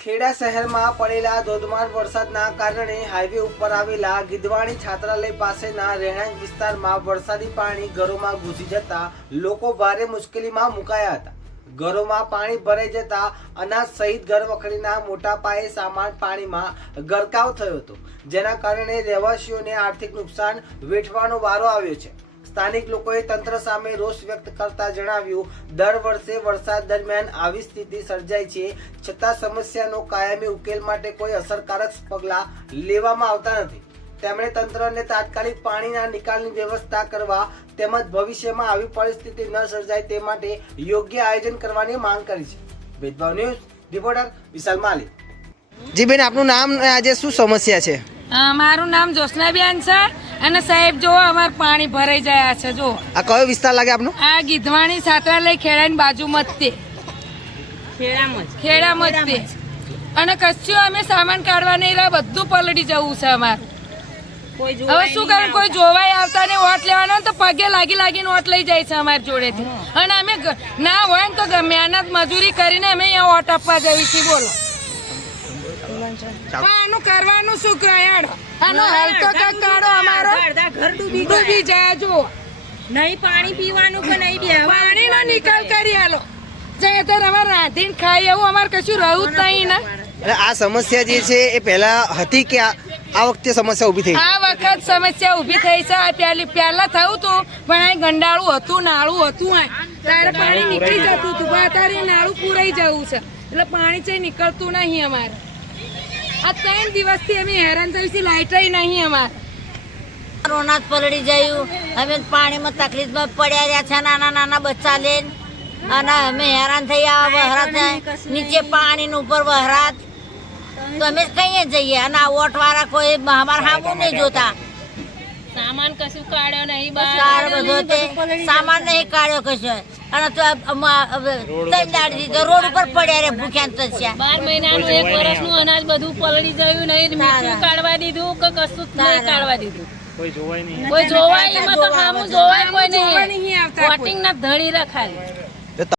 ખેડા શહેરમાં પડેલા ધોધમાર વરસાદના કારણે હાઈવે ઉપર આવેલા ગીધવાણી છાત્રાલય પાસેના રહેણાંક વિસ્તારમાં વરસાદી પાણી ઘરોમાં ઘૂસી જતા લોકો ભારે મુશ્કેલીમાં મુકાયા હતા। ઘરોમાં પાણી ભરાઈ જતા અનાજ સહિત ઘરવખરીના મોટા પાયે સામાન પાણીમાં ગરકાવ થયો હતો, જેના કારણે રહેવાસીઓને આર્થિક નુકસાન વેઠવાનો વારો આવ્યો છે। સ્થાનિક લોકોએ તંત્ર સામે રોષ વ્યક્ત કરતા જણાવ્યું, દર વર્ષે વરસાદ દરમિયાન આવી સ્થિતિ સર્જાય છે, છતાં સમસ્યાનો કાયમી ઉકેલ માટે કોઈ અસરકારક પગલાં લેવામાં આવતા નથી। તેમણે તંત્રને તાત્કાલિક પાણીના નિકાલની વ્યવસ્થા કરવા તેમજ ભવિષ્યમાં આવી પરિસ્થિતિ ન સર્જાય તે માટે યોગ્ય આયોજન કરવાની માંગ કરી છે। ભેદભાવ ન્યૂઝ રિપોર્ટર વિશાલ માલી। જી બેન, આપનું નામ, આજે શું સમસ્યા છે? મારું નામ જોશનાબેન છે અને સાહેબ જો અમાર પાણી ભરાઈ જાય છે। જો આ કયો વિસ્તાર લાગે આપનો? આ ગીધવાણી છાત્રાલય ખેડાની બાજુમાં જ તે ખેડામાં જ તે અને કચ્છું અમે સામાન કાઢવા નહીં રહ્યા, બધું પલળી જવું છે અમારે। હવે શું કરે, કોઈ જોવાય આવતા ને વોટ લેવાનો તો પગે લાગીને વોટ લઈ જાય છે અમારી જોડેથી, અને અમે ના હોય ને તો મહેનત મજૂરી કરીને અમે અહીંયા વોટ આપવા જઈએ છીએ। બોલો આનું કરવાનું શું કયાડ? આનો હાલ તો કાક કાઢો, અમારો ઘર ડૂબી જાય। જો નહીં પાણી પીવાનું કે નહીં બે પાણીનો નિકાલ કરી આલો, જે તો અમારે રાંધીને ખાઈ એવું અમારે કશું રહ્યું જ નહીં ને। અને આ સમસ્યા જે છે એ પહેલા હતી કે આ વખતે સમસ્યા ઊભી થઈ? આ વખત સમસ્યા ઊભી થઈ છે। પહેલા થયું હતું, પણ આ ગંડાળું હતું, નાળું હતું, ત્યારે પાણી નીકળી જતું હતું, પણ અત્યારે નાળું પૂરાઈ જવું છે, એટલે પાણી છે નીકળતું નહીં અમારે। આ 3 દિવસથી અમે હેરાન થયું છે, લાઈટ નહીં અમારે। રોનાથ પલળી ગયું, અમે પાણીમાં તકલીફમાં પડ્યા રહ્યા છે, નાના નાના બચ્ચા લઈને, અને અમે હેરાન થઈ આવા વહરાત નીચે પાણી ઉપર વહરાત, તો અમે કઈ જઈએ? અને આ વોટ વાળા કોઈ અમારા સામું નહીં જોતા, સામાન કશું કાઢ્યો નહીં, બધો તે સામાન નહીં કાઢ્યો કશો, અને તો રોડ ઉપર પડ્યા રે ભૂખ્યા તસ્યા। 12 મહિનાનું 1 વર્ષનું અનાજ બધું પલળી ગયું નહીં, મીઠું કાઢવા દીધું કે કશું જ નહીં કાઢવા દીધું। કોઈ જોવાય એમાં તો સામું જોવાય કોઈ નહીં, વોટિંગ ના ધડી રખાય।